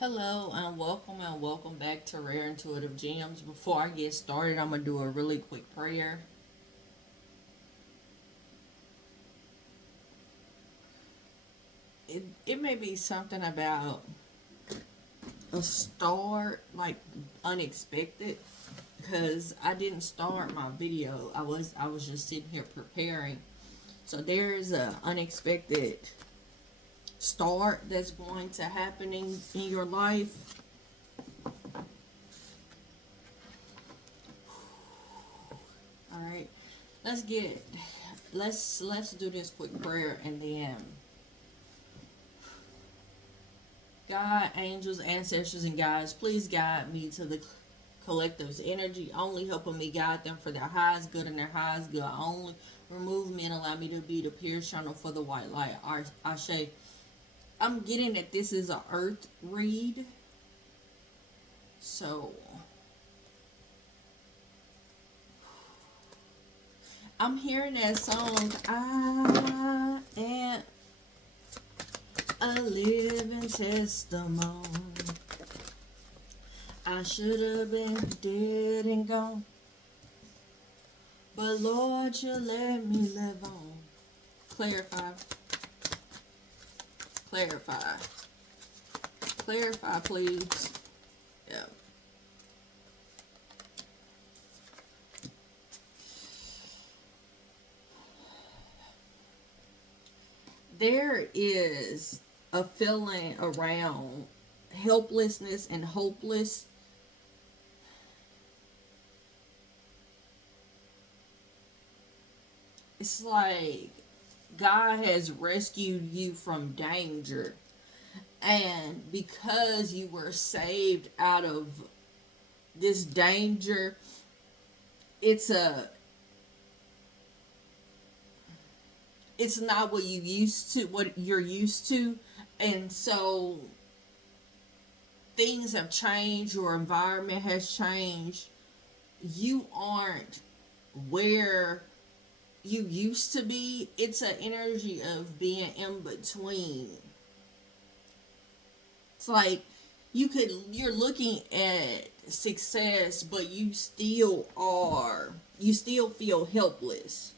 Hello and welcome back to Rare Intuitive Gems. Before I get started, I'm going to do a really quick prayer. It may be something about a start, like unexpected, because I didn't start my video. I was just sitting here preparing. So there's a unexpected start that's going to happen in your life. All right. Let's get let's do this quick prayer and then God, angels, ancestors, and guides, please guide me to the collective's energy, only helping me guide them for their highest good and their highest good only. Remove me and allow me to be the pure channel for the white light. Ashe. I'm getting that this is a earth read. So I'm hearing that song. I am a living testimony. I should have been dead and gone, but Lord, you let me live on. Clarify. Clarify. Clarify, please. Yeah. There is a feeling around helplessness and hopeless. It's like God has rescued you from danger, and because you were saved out of this danger, it's a it's not what you're used to, and so things have changed, your environment has changed, you aren't where you used to be. It's an energy of being in between. It's like you're looking at success, but you still feel helpless.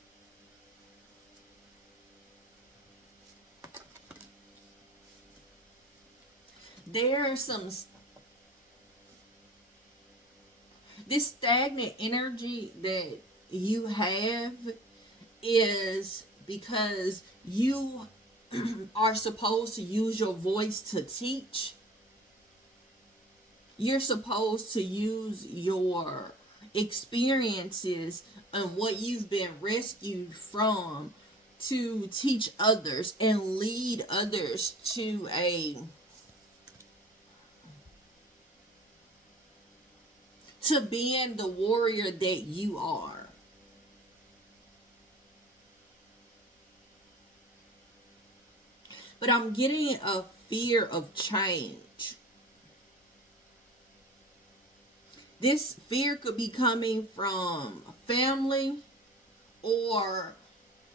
There are some this stagnant energy that you have is because you are supposed to use your voice to teach. You're supposed to use your experiences and what you've been rescued from to teach others and lead others to being the warrior that you are. But I'm getting a fear of change. This fear could be coming from family or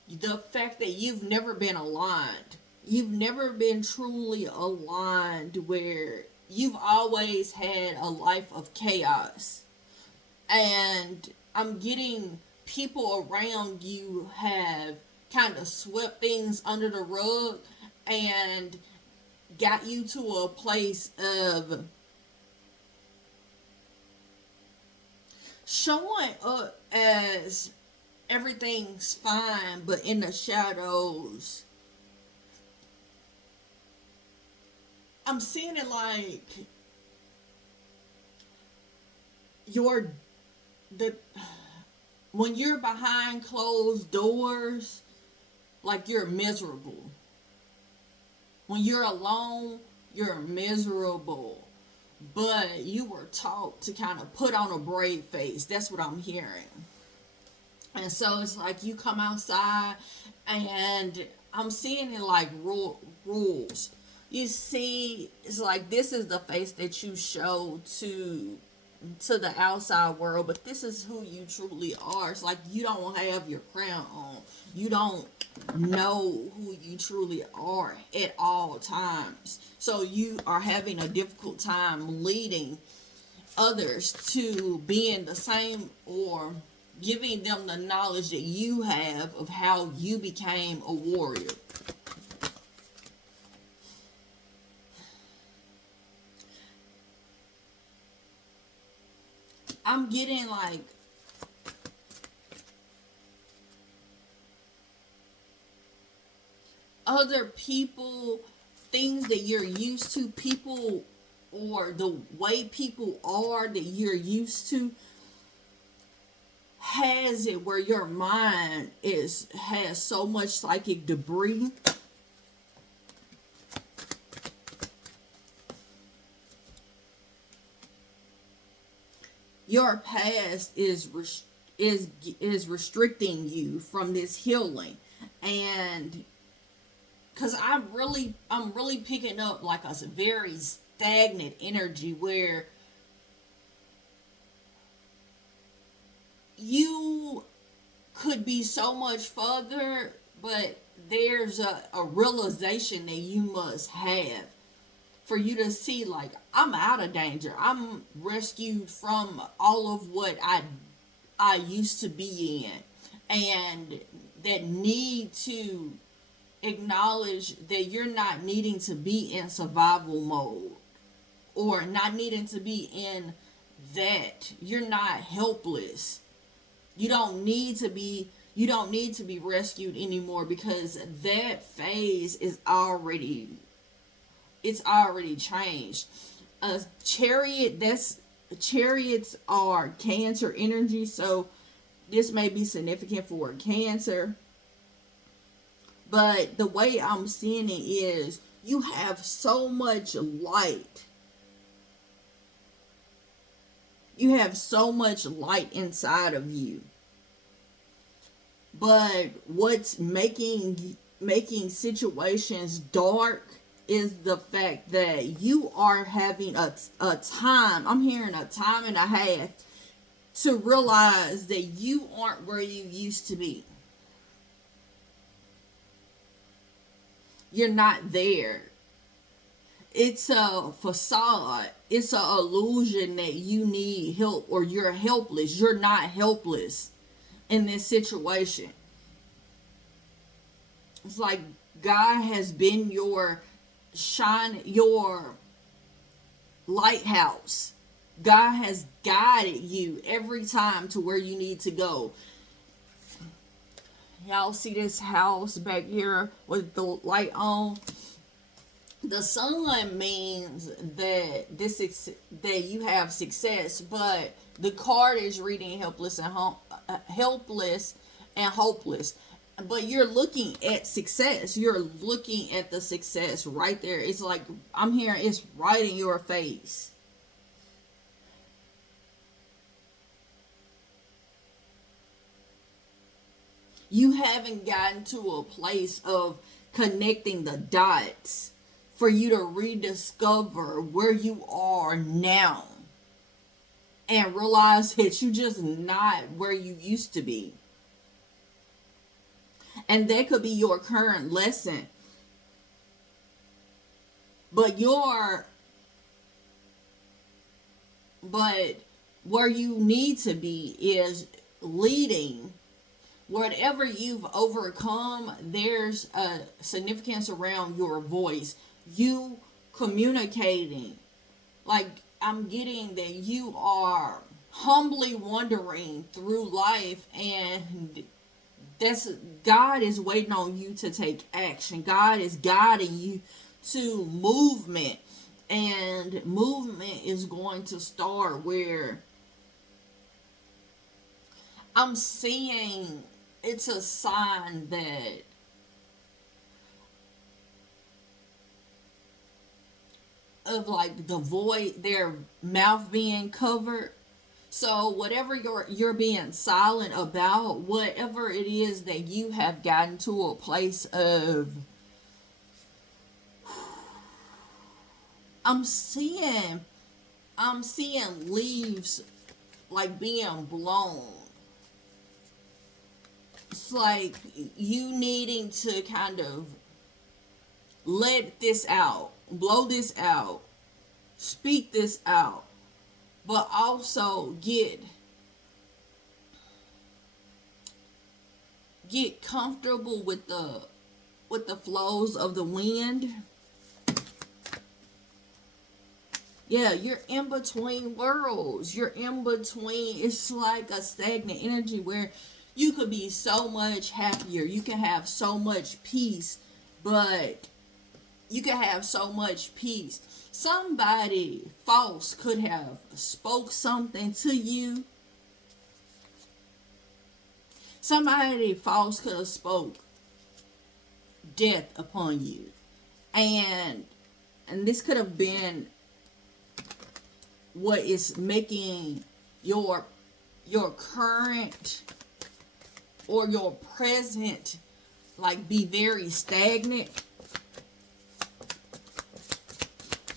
the fact that you've never been aligned. You've never been truly aligned, where you've always had a life of chaos. And I'm getting people around you have kind of swept things under the rug and got you to a place of showing up as everything's fine, but in the shadows, I'm seeing it like you're the when you're behind closed doors, like you're miserable. When you're alone, you're miserable. But you were taught to kind of put on a brave face. That's what I'm hearing. And so it's like you come outside, and I'm seeing it like rules. You see, it's like this is the face that you show to to the outside world, but this is who you truly are. It's like you don't have your crown on. You don't know who you truly are at all times. So you are having a difficult time leading others to being the same, or giving them the knowledge that you have of how you became a warrior. I'm getting like other people, things that you're used to, people, or the way people are that you're used to, has it where your mind has so much psychic debris. Your past is restricting you from this healing. And because I'm really picking up like a very stagnant energy where you could be so much further, but there's a realization that you must have for you to see, like, I'm out of danger. I'm rescued from all of what I used to be in. And that need to acknowledge that you're not needing to be in survival mode, or not needing to be in that. You're not helpless. You don't need to be rescued anymore, because that phase is already, it's already changed. A chariot, that's chariots are Cancer energy, so this may be significant for Cancer. But the way I'm seeing it is you have so much light. You have so much light inside of you. But what's making situations dark is the fact that you are having a time, I'm hearing a time and a half, to realize that you aren't where you used to be. You're not there. It's a facade. It's an illusion that you need help, or you're helpless. You're not helpless in this situation. It's like God has been your your lighthouse. God has guided you every time to where you need to go. Y'all see this house back here with the light on? The sun means that that you have success, but the card is reading helpless and hopeless. But you're looking at success. You're looking at the success right there. It's like I'm hearing it's right in your face. You haven't gotten to a place of connecting the dots for you to rediscover where you are now and realize that you're just not where you used to be. And that could be your current lesson. But but where you need to be is leading. Whatever you've overcome, there's a significance around your voice. You communicating. Like, I'm getting that you are humbly wandering through life, and that's God is waiting on you to take action. God is guiding you to movement, and movement is going to start where I'm seeing it's a sign that of like the void, their mouth being covered. So whatever you're being silent about, whatever it is that you have gotten to a place of, I'm seeing I'm seeing leaves like being blown. It's like you needing to kind of let this out, blow this out, speak this out, but also get comfortable with the flows of the wind. Yeah, you're in between worlds. You're in between. It's like a stagnant energy where you could be so much happier. You can have so much peace, but you can have so much peace. Somebody false could have spoke something to you. Somebody false could have spoke death upon you. And this could have been what is making your current or your present like be very stagnant.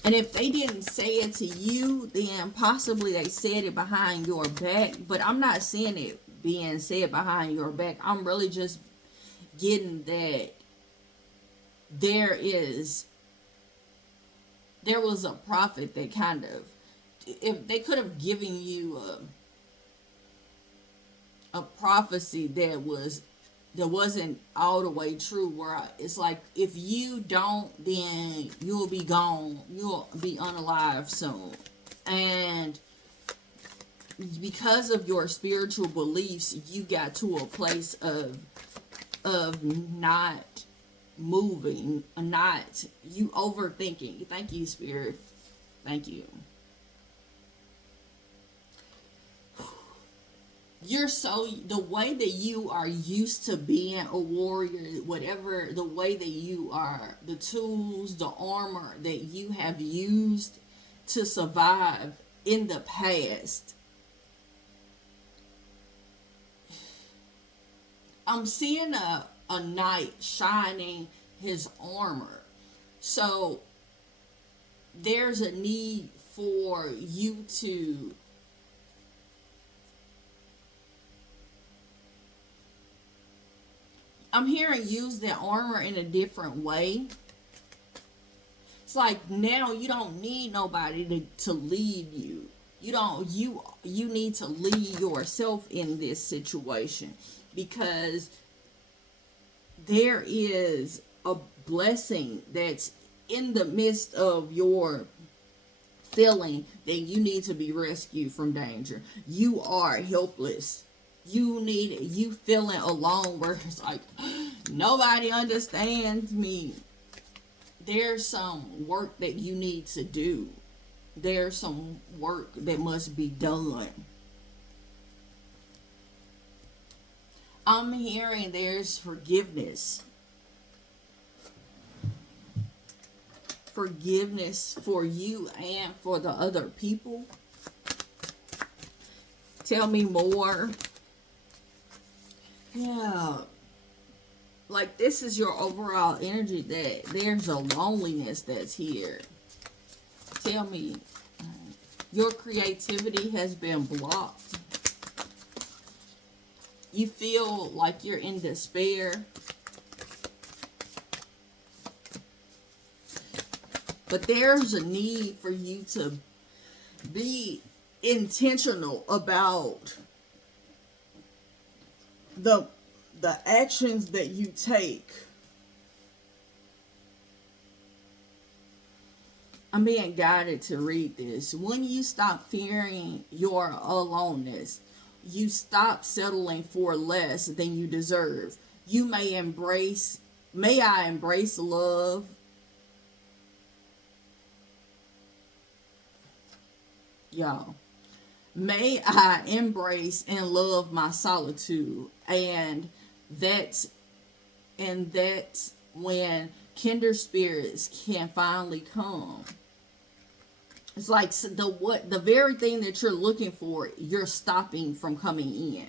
And if they didn't say it to you, then possibly they said it behind your back. But I'm not seeing it being said behind your back. I'm really just getting that there was a prophet that kind of, if they could have given you a prophecy that wasn't all the way true, where it's like, if you don't, then you'll be gone, you'll be unalive soon. And because of your spiritual beliefs, you got to a place of not moving, not you overthinking. Thank you, Spirit. Thank you. You're so, the way that you are used to being a warrior, whatever the way that you are, the tools, the armor that you have used to survive in the past, I'm seeing a knight shining his armor. So there's a need for you to I'm hearing use that armor in a different way. It's like now you don't need nobody to lead you. You need to lead yourself in this situation, because there is a blessing that's in the midst of your feeling that you need to be rescued from danger. You are helpless. You feeling alone, where it's like nobody understands me. There's some work that you need to do. There's some work that must be done. I'm hearing there's forgiveness. Forgiveness for you and for the other people. Tell me more. Yeah. Like, this is your overall energy, that there's a loneliness that's here. Tell me. Your creativity has been blocked. You feel like you're in despair. But there's a need for you to be intentional about the actions that you take. I'm being guided to read this. When you stop fearing your aloneness, you stop settling for less than you deserve. May I embrace love. Y'all. May I embrace and love my solitude. And that's when kindred spirits can finally come. It's like the very thing that you're looking for, you're stopping from coming in.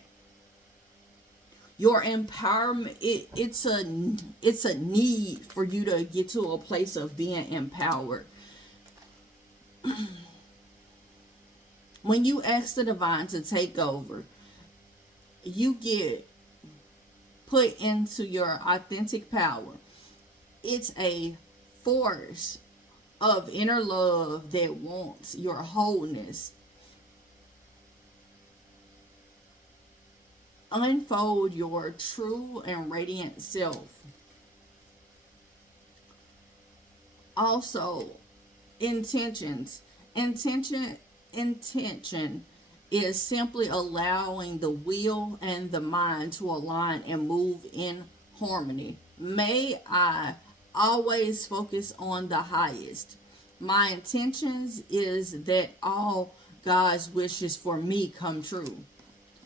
Your empowerment, it's a need for you to get to a place of being empowered. When you ask the divine to take over, you get put into your authentic power. It's a force of inner love that wants your wholeness. Unfold your true and radiant self. Also, intentions. Intention is simply allowing the will and the mind to align and move in harmony. May I always focus on the highest. My intentions is that all God's wishes for me come true.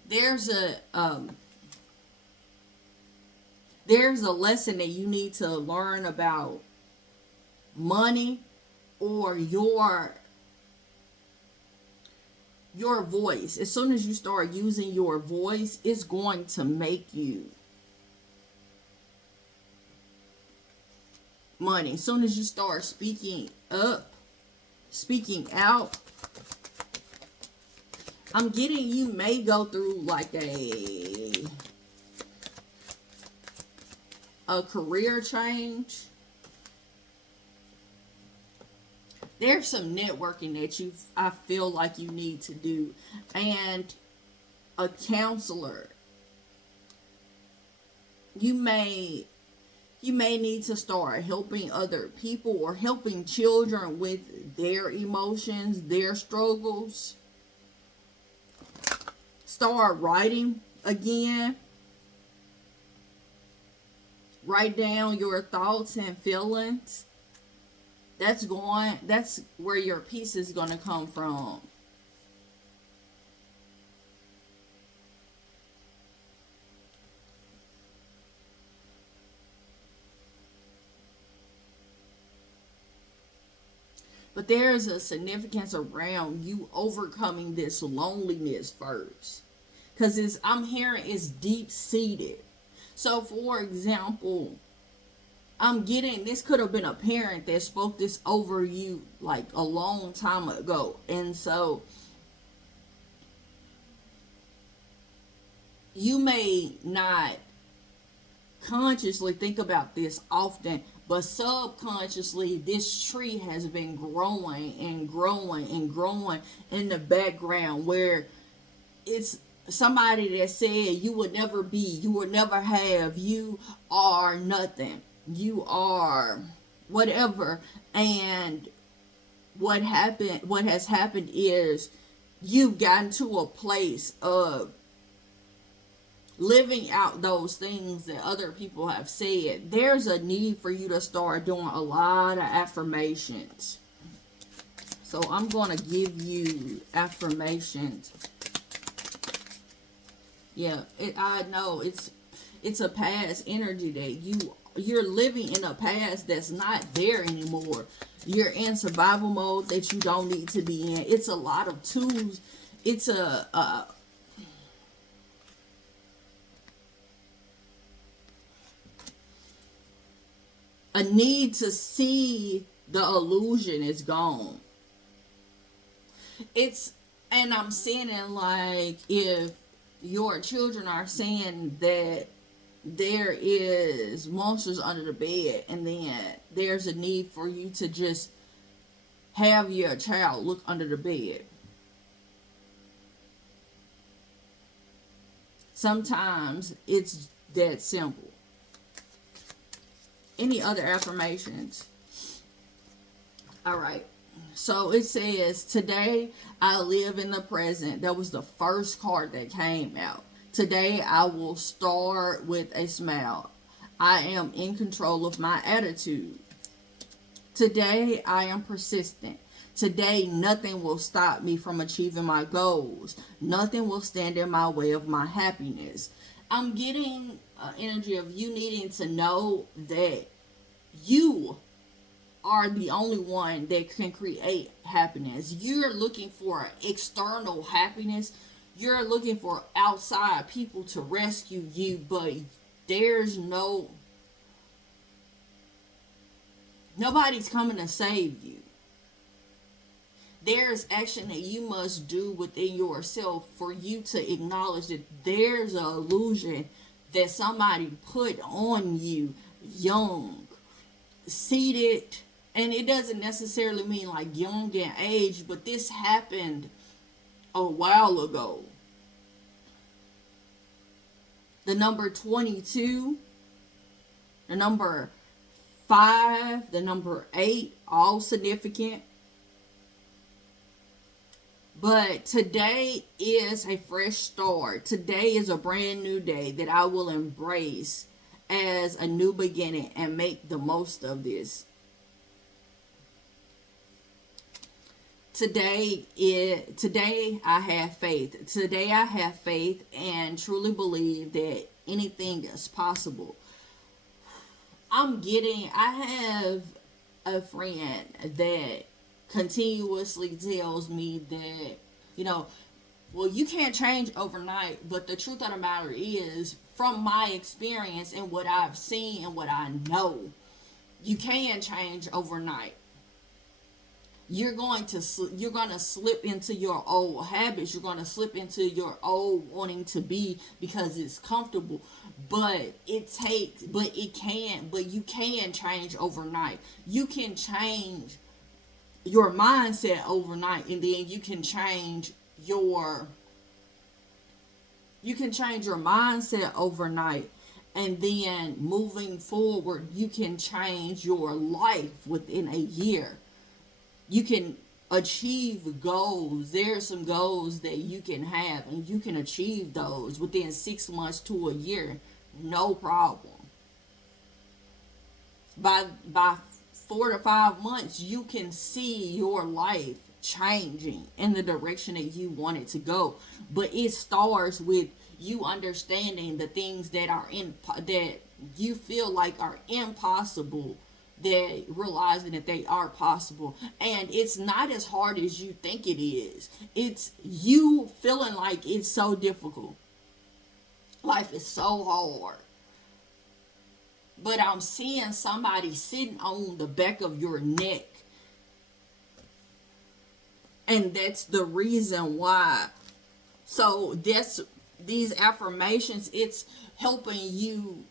There's a there's a lesson that you need to learn about money, or your voice. As soon as you start using your voice, it's going to make you money. As soon as you start speaking up, speaking out, I'm getting you may go through like a career change. There's some networking that I feel like you need to do, and a counselor. You may need to start helping other people or helping children with their emotions, their struggles. Start writing again. Write down your thoughts and feelings. That's where your peace is going to come from. But there's a significance around you overcoming this loneliness first. Because I'm hearing it's deep seated. So, for example, I'm getting this could have been a parent that spoke this over you like a long time ago. And so you may not consciously think about this often, but subconsciously this tree has been growing and growing and growing in the background, where it's somebody that said you would never be, you would never have, you are nothing, you are whatever. And what has happened is you've gotten to a place of living out those things that other people have said. There's a need for you to start doing a lot of affirmations. So I'm going to give you affirmations. Yeah, I know it's a past energy that you're living in a past that's not there anymore. You're in survival mode that you don't need to be in. It's a lot of tools. It's a need to see the illusion is gone. And I'm saying it like, if your children are saying that there is monsters under the bed, and then there's a need for you to just have your child look under the bed. Sometimes it's that simple. Any other affirmations? All right. So it says, today I live in the present. That was the first card that came out. Today I will start with a smile. I am in control of my attitude. Today I am persistent. Today nothing will stop me from achieving my goals. Nothing will stand in my way of my happiness. I'm getting energy of you needing to know that you are the only one that can create happiness. You're looking for external happiness. You're looking for outside people to rescue you, but there's nobody's coming to save you. There's action that you must do within yourself for you to acknowledge that there's an illusion that somebody put on you young, seated, and it doesn't necessarily mean like young in age, but this happened a while ago. The number 22, the number 5, the number 8, all significant. But today is a fresh start. Today is a brand new day that I will embrace as a new beginning and make the most of this. Today I have faith. Today I have faith and truly believe that anything is possible. I have a friend that continuously tells me that, well, you can't change overnight, but the truth of the matter is, from my experience and what I've seen and what I know, you can change overnight. You're going to slip into your old habits. You're going to slip into your old wanting to be because it's comfortable. But you can change overnight. You can change your mindset overnight, and then you can change your mindset overnight, and then moving forward you can change your life within a year. You can achieve goals. There are some goals that you can have, and you can achieve those within 6 months to a year, no problem. By 4 to 5 months, you can see your life changing in the direction that you want it to go. But it starts with you understanding the things that that you feel like are impossible, that realizing that they are possible. And it's not as hard as you think it is. It's you feeling like it's so difficult. Life is so hard. But I'm seeing somebody sitting on the back of your neck. And that's the reason why. So these affirmations, it's helping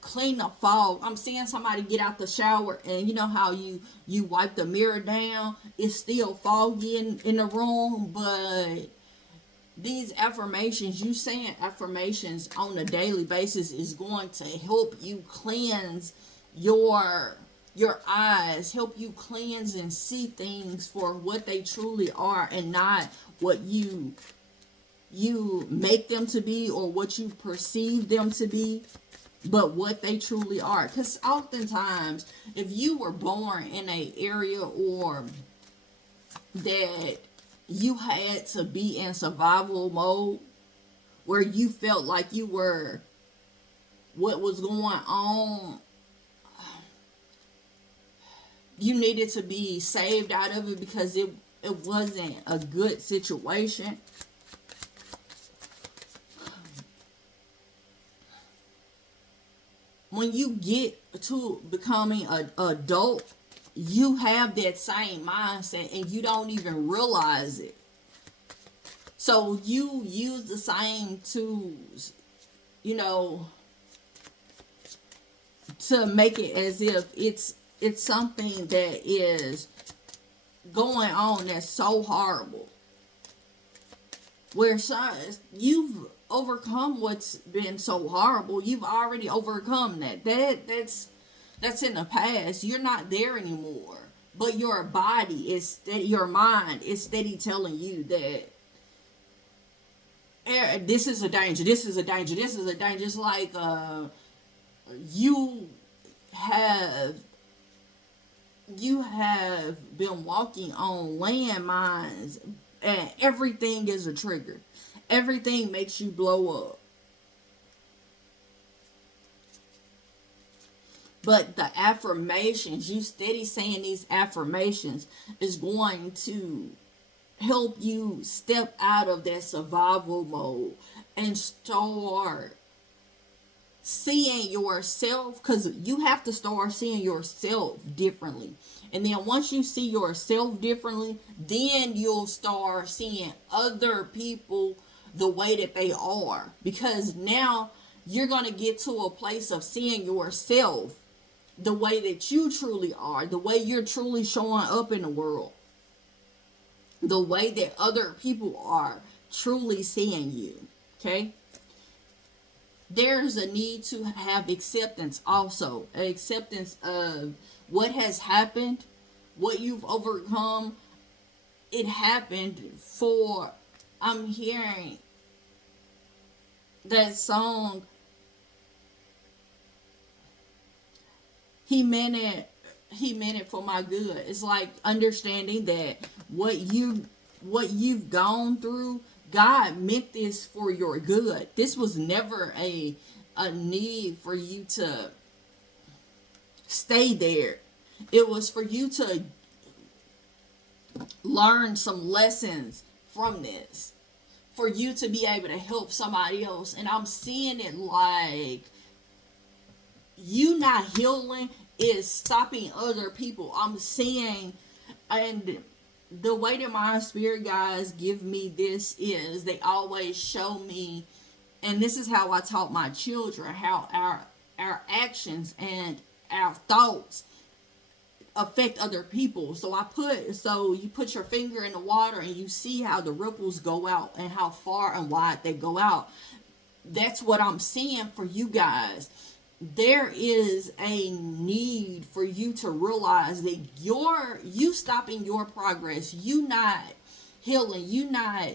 clean the fog. I'm seeing somebody get out the shower, and you know how you wipe the mirror down, it's still foggy in the room, but these affirmations, you saying affirmations on a daily basis, is going to help you cleanse your eyes, help you cleanse and see things for what they truly are, and not what you make them to be or what you perceive them to be, but what they truly are. Because oftentimes, if you were born in an area or that you had to be in survival mode, where you felt like you were, what was going on, you needed to be saved out of it because it wasn't a good situation. When you get to becoming an adult, you have that same mindset and you don't even realize it. So you use the same tools, to make it as if it's something that is going on that's so horrible. Where you've overcome what's been so horrible. You've already overcome that. That's in the past. You're not there anymore. But your body is steady, your mind is steady telling you that this is a danger, this is a danger, this is a danger. It's like you have been walking on landmines, and everything is a trigger. Everything makes you blow up. But the affirmations, you steady saying these affirmations, is going to help you step out of that survival mode and start seeing yourself, because you have to start seeing yourself differently. And then once you see yourself differently, then you'll start seeing other people the way that they are. Because now you're going to get to a place of seeing yourself the way that you truly are, the way you're truly showing up in the world, the way that other people are truly seeing you. Okay? There's a need to have acceptance also. Acceptance of what has happened, what you've overcome. It happened for, I'm hearing that song, he meant it for my good. It's like understanding that what you've gone through, God meant this for your good. This was never a need for you to stay there. It was for you to learn some lessons from this, for you to be able to help somebody else. And I'm seeing it like you not healing is stopping other people. I'm seeing, and the way that my spirit guides give me this is they always show me, and this is how I taught my children, how our actions and our thoughts affect other people. So you put your finger in the water and you see how the ripples go out and how far and wide they go out. That's what I'm seeing for you guys. There is a need for you to realize that you stopping your progress, you not healing, you not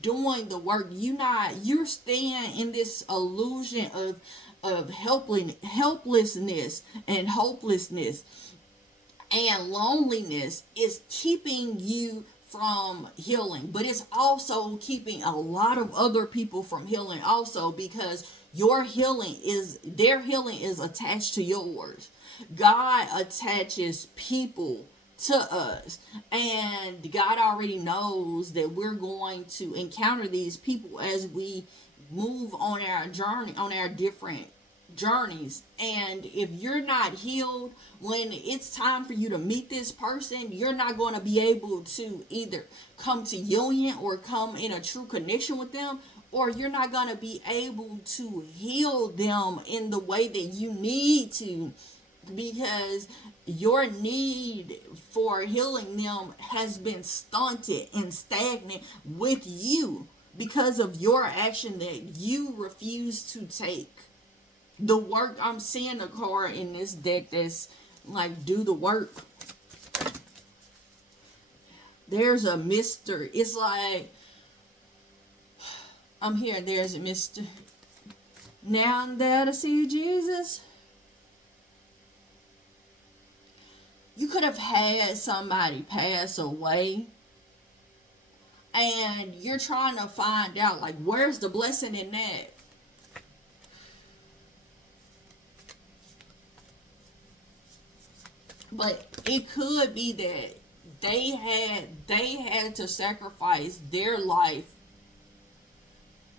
doing the work, you're staying in this illusion of helplessness and hopelessness and loneliness is keeping you from healing. But it's also keeping a lot of other people from healing also, because their healing is attached to yours. God attaches people to us, and God already knows that we're going to encounter these people as we move on our journey, on our different journeys. And if you're not healed, when it's time for you to meet this person, you're not going to be able to either come to union or come in a true connection with them, or you're not going to be able to heal them in the way that you need to, because your need for healing them has been stunted and stagnant with you because of your action that you refuse to take. The work, I'm seeing a card in this deck that's like, do the work. There's a mystery. It's like, I'm hearing there's a mystery. Now that I see Jesus, you could have had somebody pass away, and you're trying to find out, like, where's the blessing in that? But it could be that they had to sacrifice their life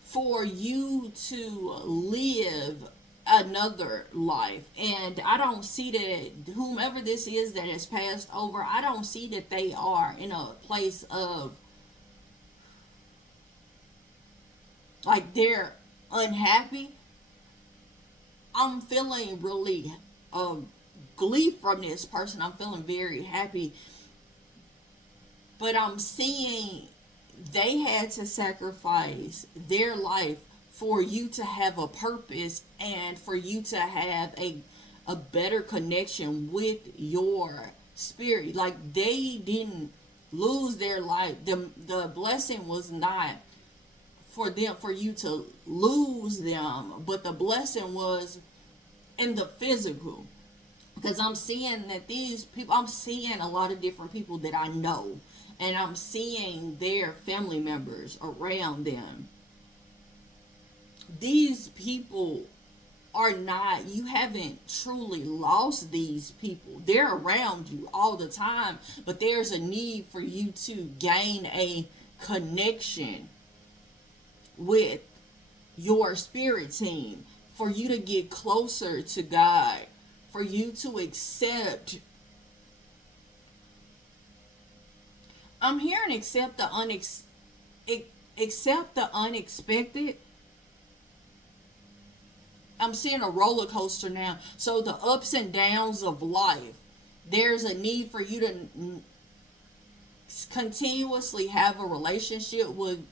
for you to live another life. And I don't see that whomever this is that has passed over, I don't see that they are in a place of like they're unhappy. I'm feeling really glee from this person. I'm feeling very happy, but I'm seeing they had to sacrifice their life for you to have a purpose and for you to have a better connection with your spirit. Like, they didn't lose their life. The blessing was not for them, for you to lose them, but the blessing was in the physical. Because I'm seeing that these people, I'm seeing a lot of different people that I know, and I'm seeing their family members around them. These people are not, you haven't truly lost these people. They're around you all the time, but there's a need for you to gain a connection with your spirit team, for you to get closer to God, for you to accept. I'm hearing accept the unexpected. I'm seeing a roller coaster now. So the ups and downs of life, there's a need for you to continuously have a relationship with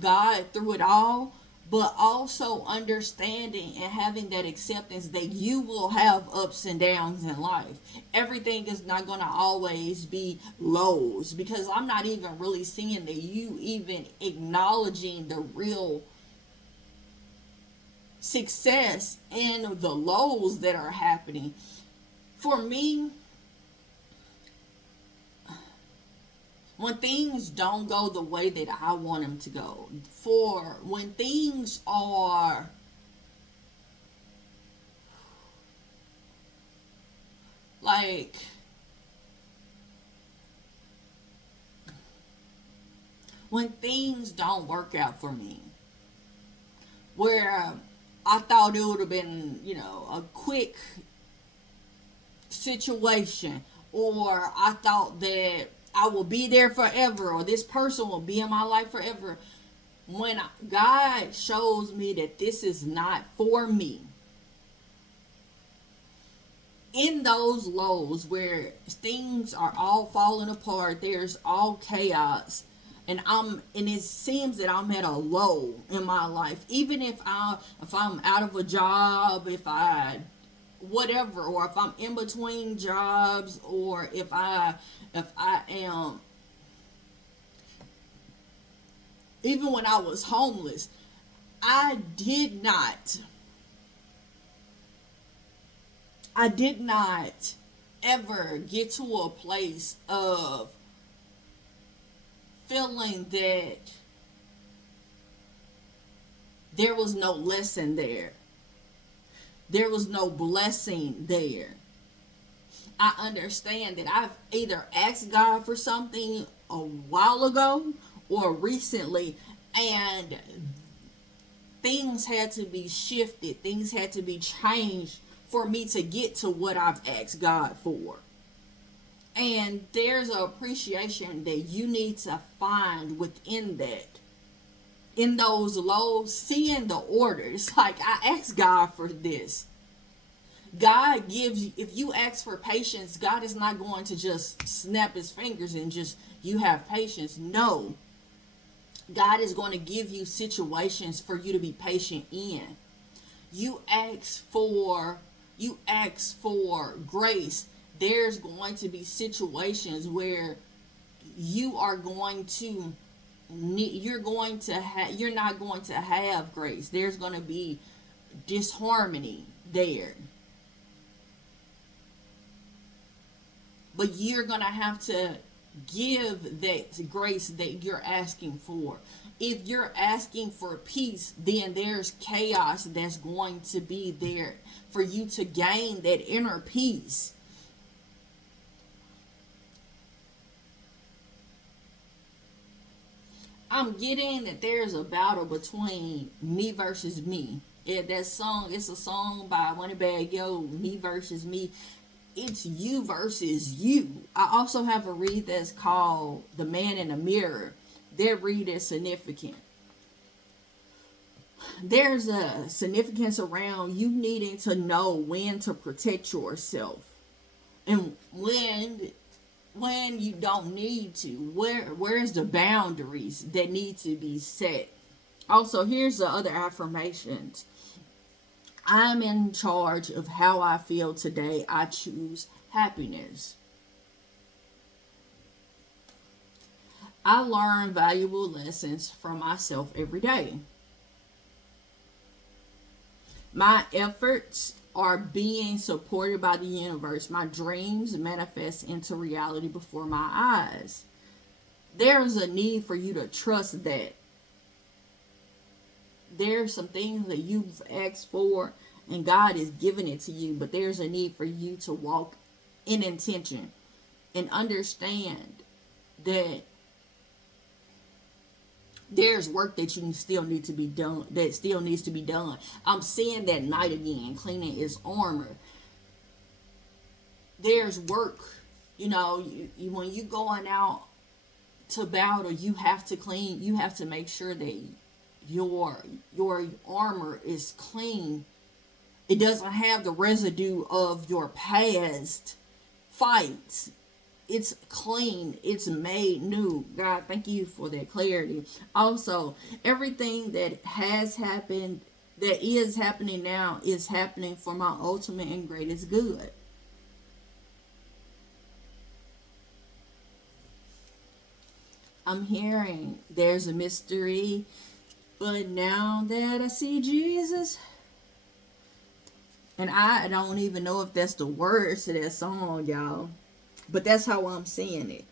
God through it all, but also understanding and having that acceptance that you will have ups and downs in life. Everything is not going to always be lows, because I'm not even really seeing that you even acknowledging the real success in the lows that are happening. For me, when things don't go the way that I want them to go, for when things are like, when things don't work out for me, where I thought it would have been, a quick situation, or I thought that I will be there forever, or this person will be in my life forever. When God shows me that this is not for me, in those lows where things are all falling apart, there's all chaos, and it seems that I'm at a low in my life. Even if I'm out of a job, if I whatever, or if I'm in between jobs, or if I am, even when I was homeless, I did not I did not ever get to a place of feeling that there was no lesson there. There was no blessing there. I understand that I've either asked God for something a while ago or recently, and things had to be shifted, things had to be changed for me to get to what I've asked God for. And there's an appreciation that you need to find within that. In those lows, seeing the orders. Like, I asked God for this. God gives you, if you ask for patience, God is not going to just snap his fingers and just, you have patience. No. God is going to give you situations for you to be patient in. You ask for grace. There's going to be situations where you are going to you're not going to have grace. There's going to be disharmony there. But you're going to have to give that grace that you're asking for. If you're asking for peace, then there's chaos that's going to be there for you to gain that inner peace. I'm getting that there's a battle between me versus me. Yeah, it's a song by Moneybag Yo, Me Versus Me. It's you versus you. I also have a read that's called The Man in the Mirror. That read is significant. There's a significance around you needing to know when to protect yourself, and when you don't need to. Where's the boundaries that need to be set? Also, here's the other affirmations. I'm in charge of how I feel today. I choose happiness. I learn valuable lessons from myself every day. My efforts are being supported by the universe. My dreams manifest into reality before my eyes. There's a need for you to trust that. There's some things that you've asked for and God is giving it to you, but there's a need for you to walk in intention and understand that There's work that you still need to be done, that still needs to be done. I'm seeing that knight again, cleaning his armor. There's work. When you going out to battle, you have to clean. You have to make sure that your armor is clean. It doesn't have the residue of your past fights. It's clean. It's made new. God, thank you for that clarity. Also, everything that has happened, that is happening now, is happening for my ultimate and greatest good. I'm hearing there's a mystery, but now that I see Jesus, and I don't even know if that's the words to that song, y'all, but that's how I'm seeing it.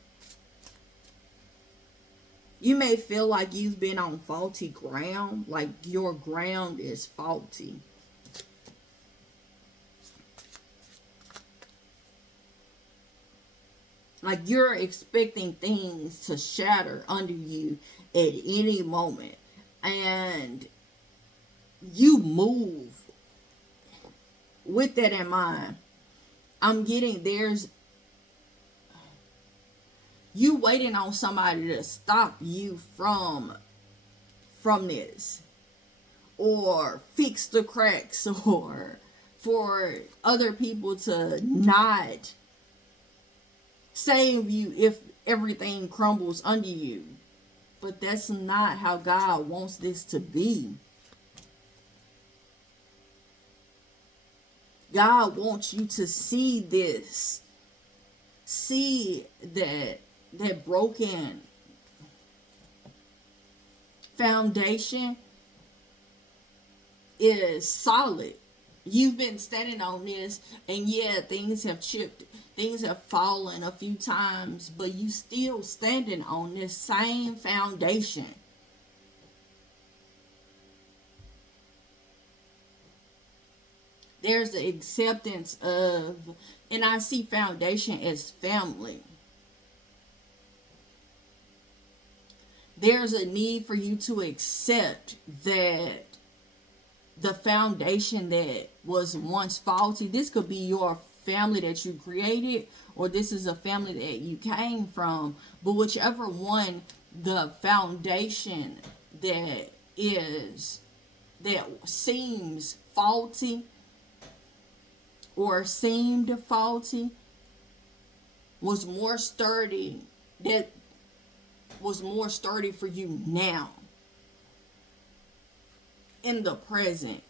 You may feel like you've been on faulty ground, like your ground is faulty. Like you're expecting things to shatter under you at any moment. And you move with that in mind. I'm getting you waiting on somebody to stop you from this, or fix the cracks, or for other people to not save you if everything crumbles under you. But that's not how God wants this to be. God wants you to see this. See that broken foundation is solid. You've been standing on this, and yeah, things have chipped, things have fallen a few times, but you still standing on this same foundation. There's the acceptance of, and I see foundation as family. There's a need for you to accept that the foundation that was once faulty, this could be your family that you created, or this is a family that you came from, but whichever one, the foundation that seems faulty or seemed faulty was more sturdy, that was more sturdy for you now, in the present.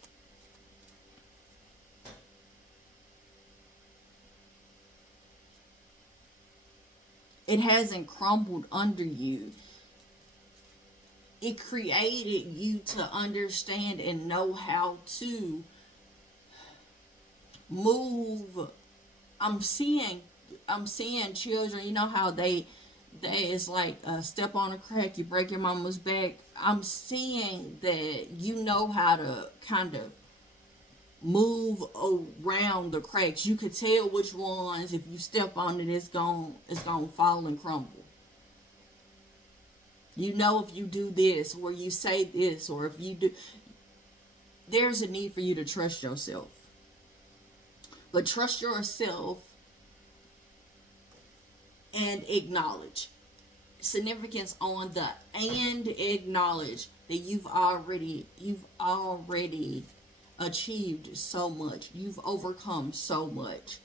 It hasn't crumbled under you. It created you to understand and know how to move. I'm seeing children, you know how they it's like step on a crack, you break your mama's back. I'm seeing that you know how to kind of move around the cracks. You could tell which ones, if you step on it, it's gonna fall and crumble. You know, if you do this, or you say this, or if you do, there's a need for you to trust yourself. But trust yourself and acknowledge. Significance on the and acknowledge that you've already achieved so much. You've overcome so much.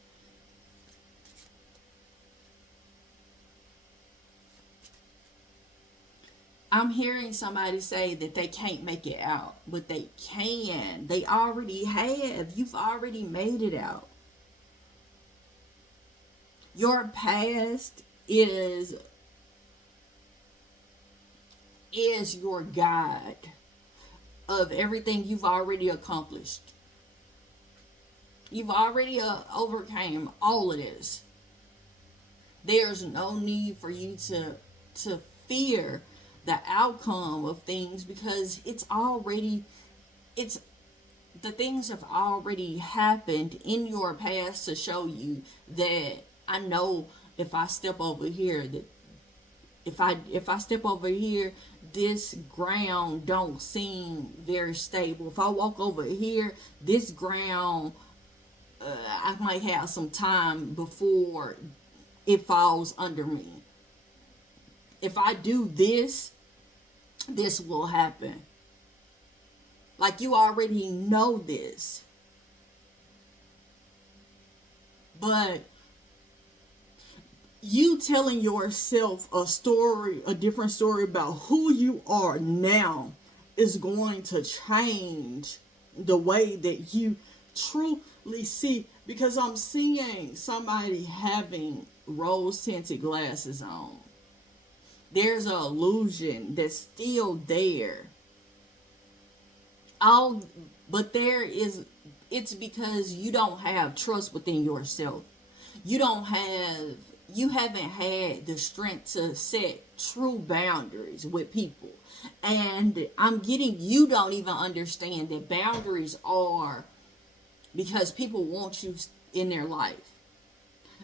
I'm hearing somebody say that they can't make it out, but they can. They already have. You've already made it out. Your past is your guide of everything you've already accomplished. You've already overcame all of this. There's no need for you to fear the outcome of things, because the things have already happened in your past to show you that I know if I step over here, that If I step over here, this ground don't seem very stable. If I walk over here, this ground, I might have some time before it falls under me. If I do this, this will happen. Like, you already know this. But you telling yourself a story, a different story about who you are now, is going to change the way that you truly see. Because I'm seeing somebody having rose tinted glasses on. There's an illusion that's still there. All, but there is, it's because you don't have trust within yourself. You haven't had the strength to set true boundaries with people. And I'm getting, you don't even understand that boundaries are because people want you in their life.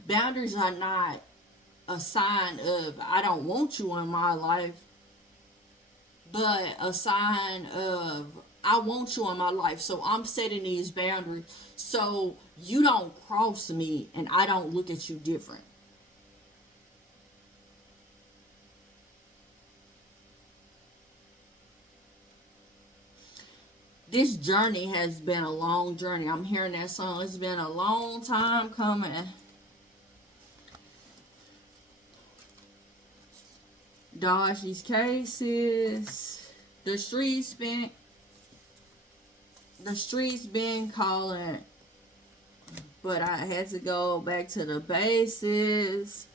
Boundaries are not a sign of I don't want you in my life, but a sign of I want you in my life. So I'm setting these boundaries so you don't cross me and I don't look at you different. This journey has been a long journey. I'm hearing that song. It's been a long time coming. Dodge these cases. The streets been calling, but I had to go back to the bases.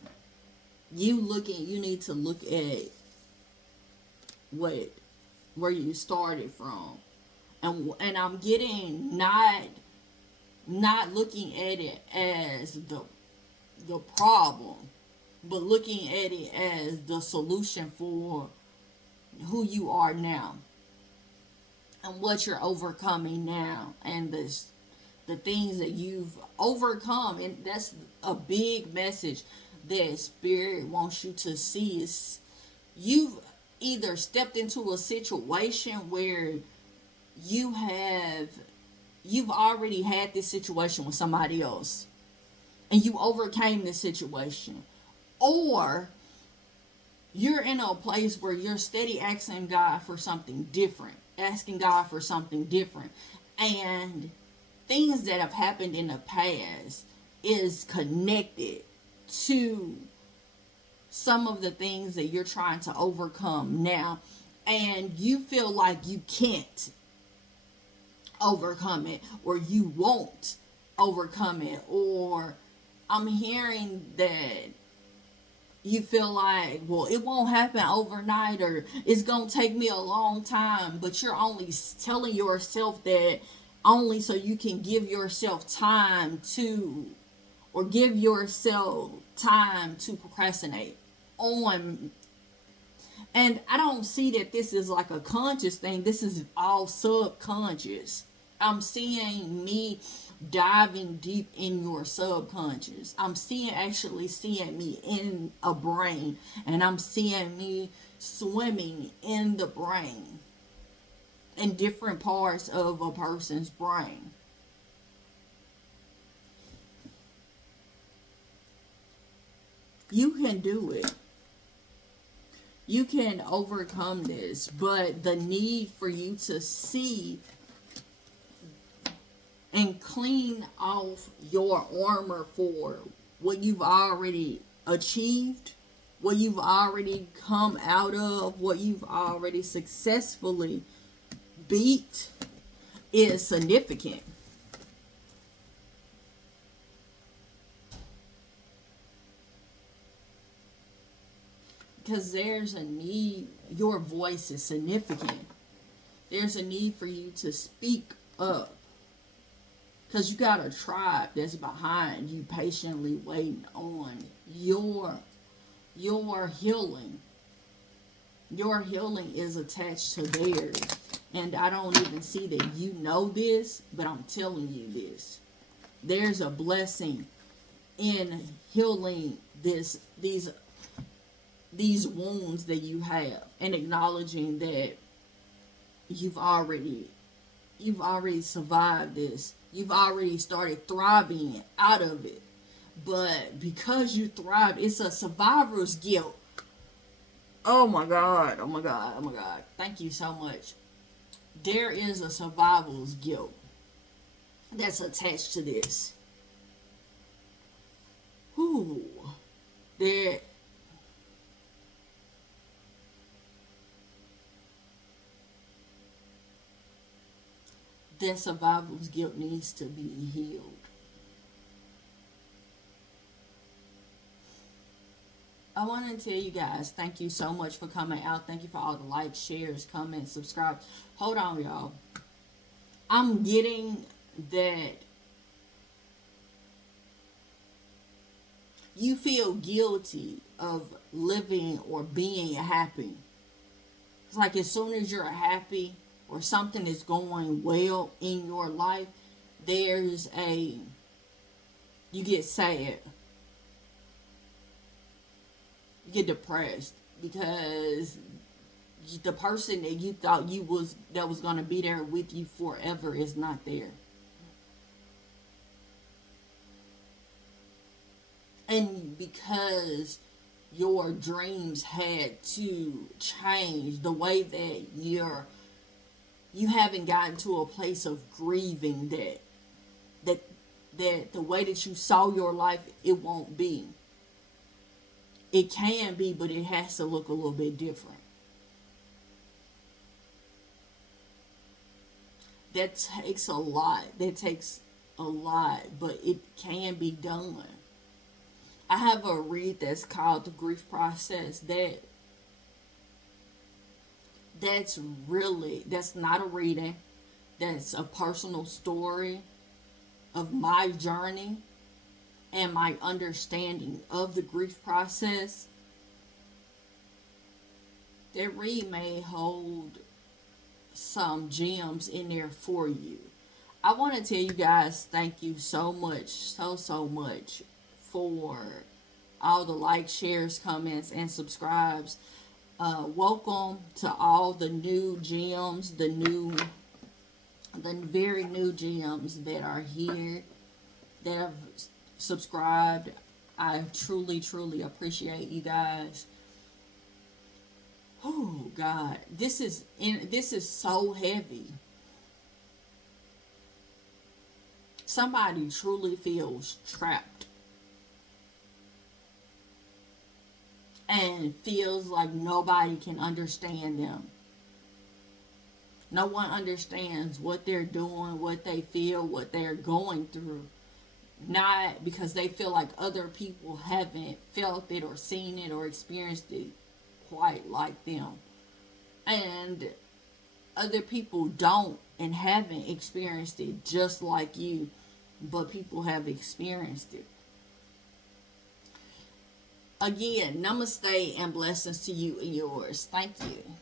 You need to look at where you started from. And I'm getting not looking at it as the problem, but looking at it as the solution for who you are now and what you're overcoming now, and the things that you've overcome. And that's a big message that Spirit wants you to see. Is you've either stepped into a situation where you've already had this situation with somebody else and you overcame this situation, or you're in a place where you're steady asking God for something different, and things that have happened in the past is connected to some of the things that you're trying to overcome now, and you feel like you can't overcome it, or you won't overcome it, or I'm hearing that you feel like, well, it won't happen overnight, or it's gonna take me a long time, but you're only telling yourself that only so you can give yourself time to, or give yourself time to procrastinate on. And I don't see that this is like a conscious thing. This is all subconscious. I'm seeing me diving deep in your subconscious. I'm actually seeing me in a brain, and I'm seeing me swimming in the brain, in different parts of a person's brain. You can do it. You can overcome this, but the need for you to see and clean off your armor for what you've already achieved, what you've already come out of, what you've already successfully beat is significant. Because there's a need, your voice is significant. There's a need for you to speak up. Because you got a tribe that's behind you, patiently waiting on your healing. Your healing is attached to theirs. And I don't even see that you know this, but I'm telling you this. There's a blessing in healing these these wounds that you have, and acknowledging that you've already survived this. You've already started thriving out of it. But because you thrived, it's a survivor's guilt. Oh my God. Oh my God. Oh my God. Thank you so much. There is a survival's guilt that's attached to this. Whew. There. That survival's guilt needs to be healed. I want to tell you guys, thank you so much for coming out. Thank you for all the likes, shares, comments, subscribe. Hold on, y'all. I'm getting that you feel guilty of living or being happy. It's like as soon as you're happy or something is going well in your life, you get sad. You get depressed because the person that you thought that was going to be there with you forever is not there. And because your dreams had to change, the way that you haven't gotten to a place of grieving that the way that you saw your life, it won't be. It can be, but it has to look a little bit different. That takes a lot. But it can be done. I have a read that's called The Grief Process. That's not a reading. That's a personal story of my journey and my understanding of the grief process. That read may hold some gems in there for you. I want to tell you guys thank you so much, so much for all the likes, shares, comments, and subscribes. Welcome to all the new gems, the very new gems that are here, that have subscribed. I truly, truly appreciate you guys. Oh God, this is so heavy. Somebody truly feels trapped and feels like nobody can understand them. No one understands what they're doing, what they feel, what they're going through. Not because they feel like other people haven't felt it or seen it or experienced it quite like them. And other people don't and haven't experienced it just like you, but people have experienced it. Again, namaste and blessings to you and yours. Thank you.